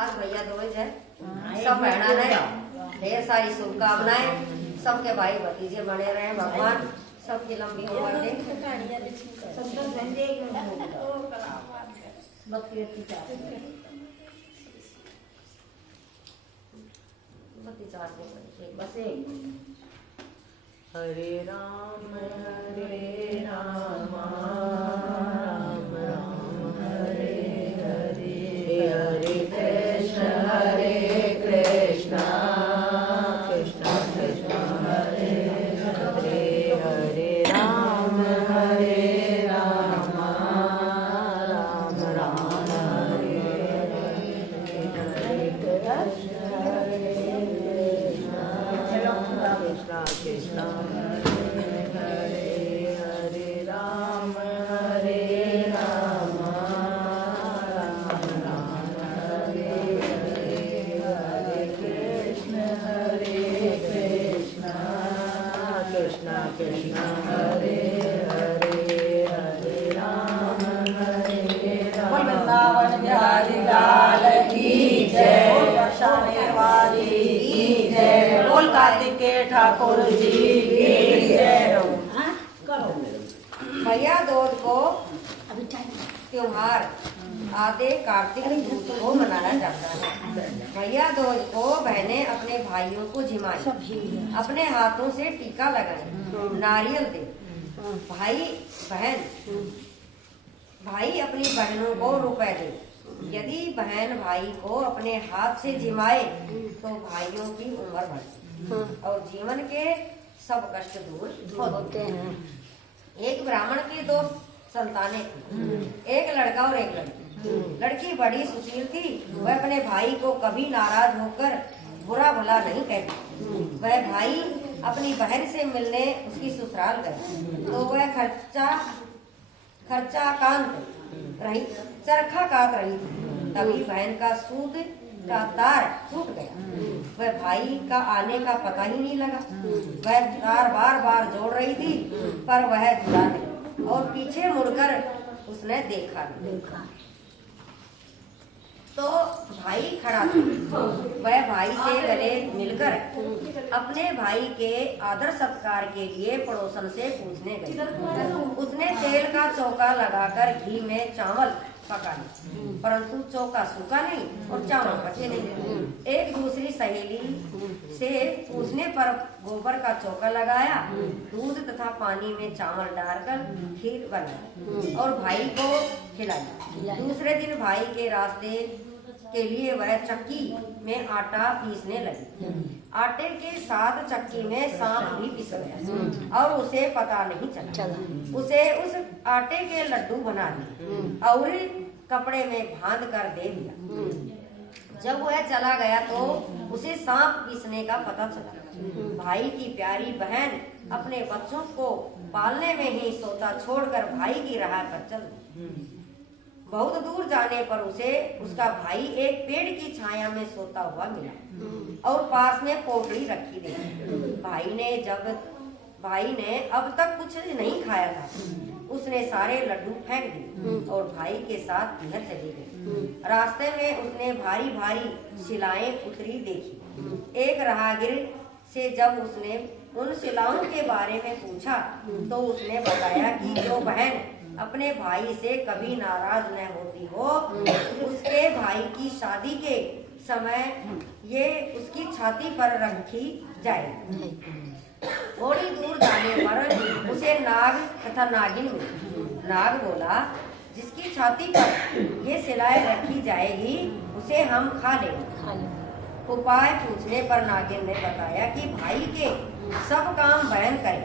आज भैया दूज है, सब बहना ने ढेर सारी शुभकामनाएं। सबके भाई भतीजे बने रहे, भगवान सबकी लंबी उम्र दे। बस हरे राम राम राम हरे हरे, हरे कृष्ण कृष्ण कृष्ण हरे हरे, हरे राम राम राम हरे हरे, हरे कृष्ण कृष्ण हरे हरे, राम राम हरे हरे, हरे कृष्ण कृष्ण कृष्ण हरे हरे, हरे राम वृंदावन बिहारी लाल की जय, वाली की जय, बोल कार्तिकेय ठाकुर जी की जय। भैया दूज को त्योहार आधे कार्तिक दूज को मनाया जाता है। भैया दूज को बहनें अपने भाइयों को झिमाएं, अपने हाथों से टीका लगाएं, नारियल दे। भाई अपनी बहनों को रुपए दे। यदि बहन भाई को अपने हाथ से झिमाए तो भाइयों की उम्र बढ़ती और जीवन के सब कष्ट दूर होते हैं। एक ब्राह्मण की 2 संतानें थी, एक लड़का और एक लड़की। लड़की बड़ी सुशील थी, वह अपने भाई को कभी नाराज होकर बुरा भला नहीं कहती। वह भाई अपनी बहन से मिलने उसकी ससुराल गया तो वह चरखा काट रही थी। तभी बहन का सूद का तार टूट गया। वह भाई का आने का पता ही नहीं लगा। वह तार बार जोड़ रही थी पर वह जुड़ा नहीं और पीछे मुड़कर उसने देखा तो भाई खड़ा था। वह भाई से गले मिलकर अपने भाई के आदर सत्कार के लिए पड़ोसन से पूछने गई। उसने तेल का चौका लगाकर घी में चावल पका लिया, परंतु चौका सूखा नहीं और चावल पके नहीं। एक दूसरी सहेली से पूछने पर गोबर का चौका लगाया, दूध तथा पानी में चावल डालकर खीर बनाई और भाई को खिलाई। दूसरे दिन भाई के रास्ते के लिए वह चक्की में आटा पीसने लगी। आटे के साथ चक्की में सांप भी पिस गया और उसे पता नहीं चला। उसे उस आटे के लड्डू बना दिए और कपड़े में बांध कर दे दिया। जब वह चला गया तो उसे सांप पीसने का पता चला। भाई की प्यारी बहन अपने बच्चों को पालने में ही सोता छोड़कर भाई की राह पर चल दी। बहुत दूर जाने पर उसे उसका भाई एक पेड़ की छाया में सोता हुआ मिला और पास में पोटली रखी देखी। भाई ने अब तक कुछ नहीं खाया था। उसने सारे लड्डू फेंक दिए और भाई के साथ घर चली गई। रास्ते में उसने भारी भारी शिलाएं उतरी देखी। एक राहगीर से जब उसने उन शिलाओं के बारे में पूछा तो उसने बताया कि जो बहन अपने भाई से कभी नाराज न होती हो, उसके भाई की शादी के समय ये उसकी छाती पर रखी जाए। थोड़ी दूर जाने पर उसे नाग तथा नागिन मिली। नाग बोला, जिसकी छाती पर ये सिलाई रखी जाएगी उसे हम खा लेंगे। उपाय पूछने पर नागिन ने बताया कि भाई के सब काम बहन करे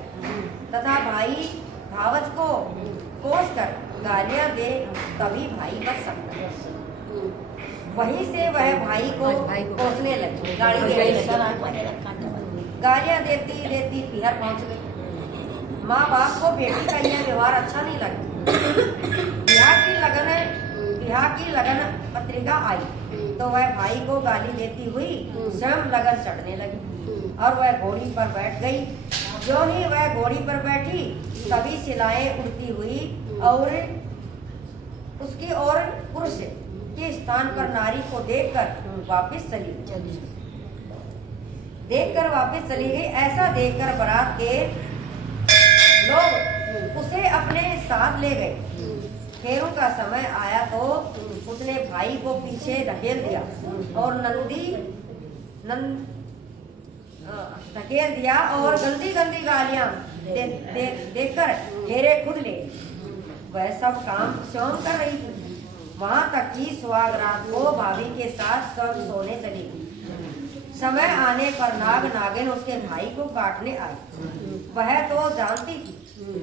तथा भाई भावच को कोस कर गालियां दे तभी भाई बच सकता है। वहीं से वह भाई को कोसने लगी, गालियां देती पिहर पहुंच गई। माँ बाप को बेटी का यह व्यवहार अच्छा नहीं लगा। बिहार की लगन पत्रिका आई तो वह भाई को गाली देती हुई स्वयं लगन चढ़ने लगी और वह घोड़ी पर बैठ गई। जो ही वह घोड़ी पर बैठी तभी सिलाएं उड़ती हुई और उसकी ओर पुरुष के स्थान पर नारी को देखकर वापस चली गई। ऐसा देखकर बारात के लोग उसे अपने साथ ले गए। फेरों का समय आया तो उसने भाई को पीछे धकेल दिया और गंदी गंदी गालियां देखकर घेरे खुद ले। वह सब काम स्वयं कर रही थी। वहां तक कि सुहागरात को भाभी के साथ सब सोने चली गई। समय आने पर नाग नागिन उसके भाई को काटने आई। वह तो जानती थी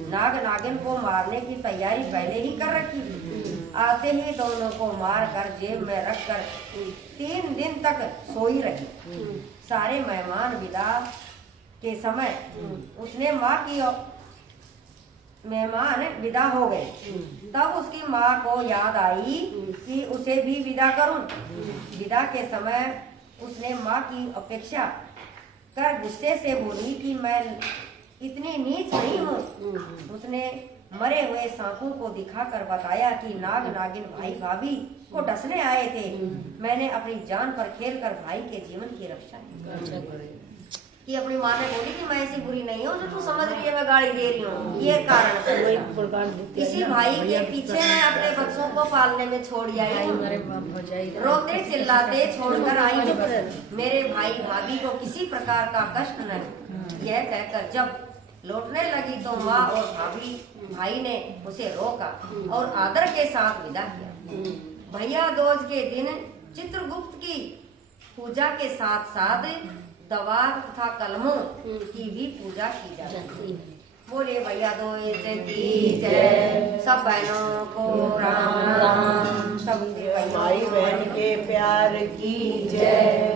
नाग नागिन को मारने की तैयारी पहले ही कर रखी थी। आते ही दोनों को मार कर जेब में रखकर 3 दिन तक सोई रही। सारे मेहमान विदा के समय उसने मेहमान विदा हो गए। तब उसकी माँ को याद आई कि उसे भी विदा करूं। विदा के समय उसने माँ की अपेक्षा कर गुस्से से बोली कि मैं इतनी नीच नहीं हूँ। उसने मरे हुए सांपों को दिखाकर बताया कि नाग नागिन भाई भाभी को डसने आए थे। मैंने अपनी जान पर खेलकर भाई के जीवन की रक्षा की। कि अपनी माँ ने बोली कि मैं ऐसी बुरी नहीं हूँ जो तू समझ रही है, मैं गाली दे रही हूँ। ये कारण है। इसी भाई के पीछे मैं अपने बच्चों को पालने में छोड़ आई। रोते चिल्लाते छोड़कर आई। मेरे भाई भाभी को किसी प्रकार का कष्ट नहीं। यह कहकर जब लौटने लगी तो माँ और भाई ने उसे रोका और आदर के साथ विदा किया। भैया दूज के दिन चित्रगुप्त की पूजा के साथ साथ दवार तथा कलमों की भी पूजा की जाती है। बोले भैया दूज की जय। सब बहनों को राम राम। सब भाई बहन के प्यार की जय।